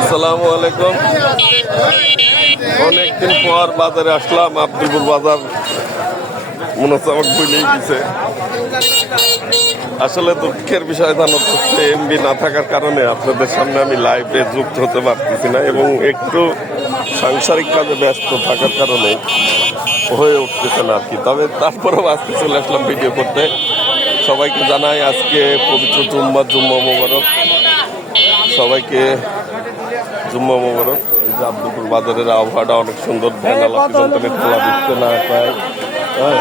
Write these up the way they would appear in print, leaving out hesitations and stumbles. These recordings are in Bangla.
আসসালামু আলাইকুম। অনেকদিন পর বাজারে আসলাম, আব্দুলপুর বাজার। মনে হচ্ছে আমাকে ভুলেই গেছে। আসলে দুঃখের বিষয় জানাতে হচ্ছে এমবি না থাকার কারণে আপনাদের সামনে আমি লাইভে যুক্ত হতে পারতেছি না, এবং একটু সাংসারিক কাজে ব্যস্ত থাকার কারণে হয়ে উঠতেছে না আর কি। তবে তারপরেও আজকে চলে আসলাম ভিডিও করতে। সবাইকে জানাই আজকে পবিত্র জুম্মা মোবারক। সবাইকে জুম্মা মোবারক। এই যে আব্দুলপুর বাজারের আবহাওয়াটা অনেক সুন্দর, ভ্যানালা পিছনে খোলা দিচ্ছে না পায়। হ্যাঁ,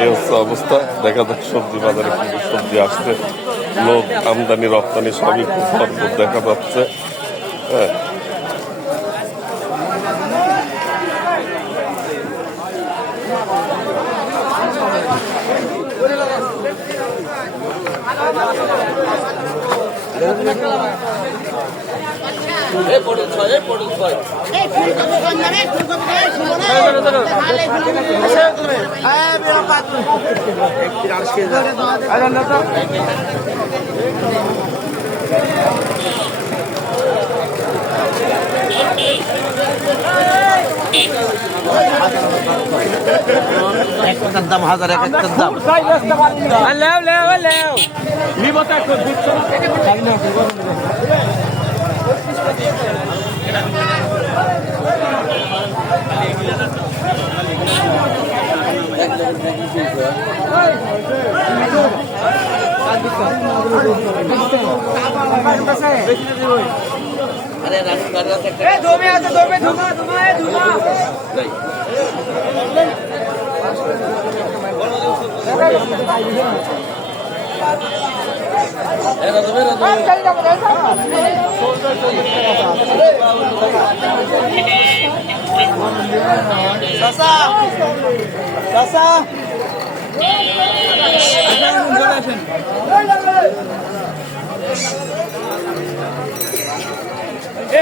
এই হচ্ছে অবস্থা। দেখা যাক সবজি বাজারে কিন্তু সবজি আসছে, লোক আমদানি রপ্তানি সবই খুব ভরপুর দেখা যাচ্ছে। হ্যাঁ, একটার দাম 1000, একটার দাম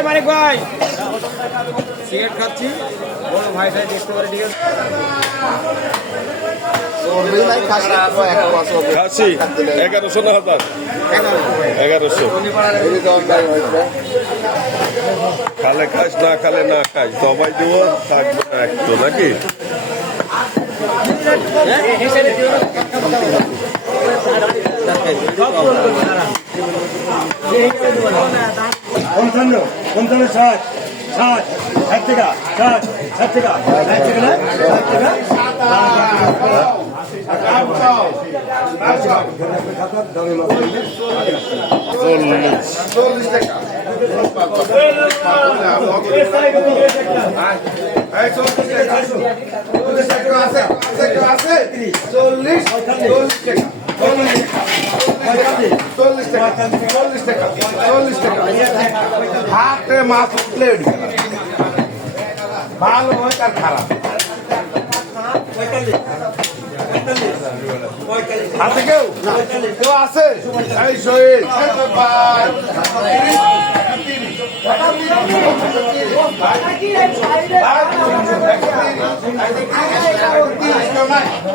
মানিক ভাই সিগারেট খাচ্ছি, বড় ভাইটাই দেখতে পারে। ঠিক আছে, খাসি 1100 না 1000? 1100। খালে খাস, না খালে না খাস, সবাই দিব, থাকবে না একটু নাকি? পঞ্চান্ন 60 টাকা, 60 টাকা না, 60 টাকা। হাতে মাছ উঠলে ভালো হয় তার খারাপ। হাতে কেউ কেউ আছে? এই শহীদ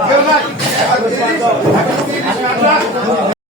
কেউ নাই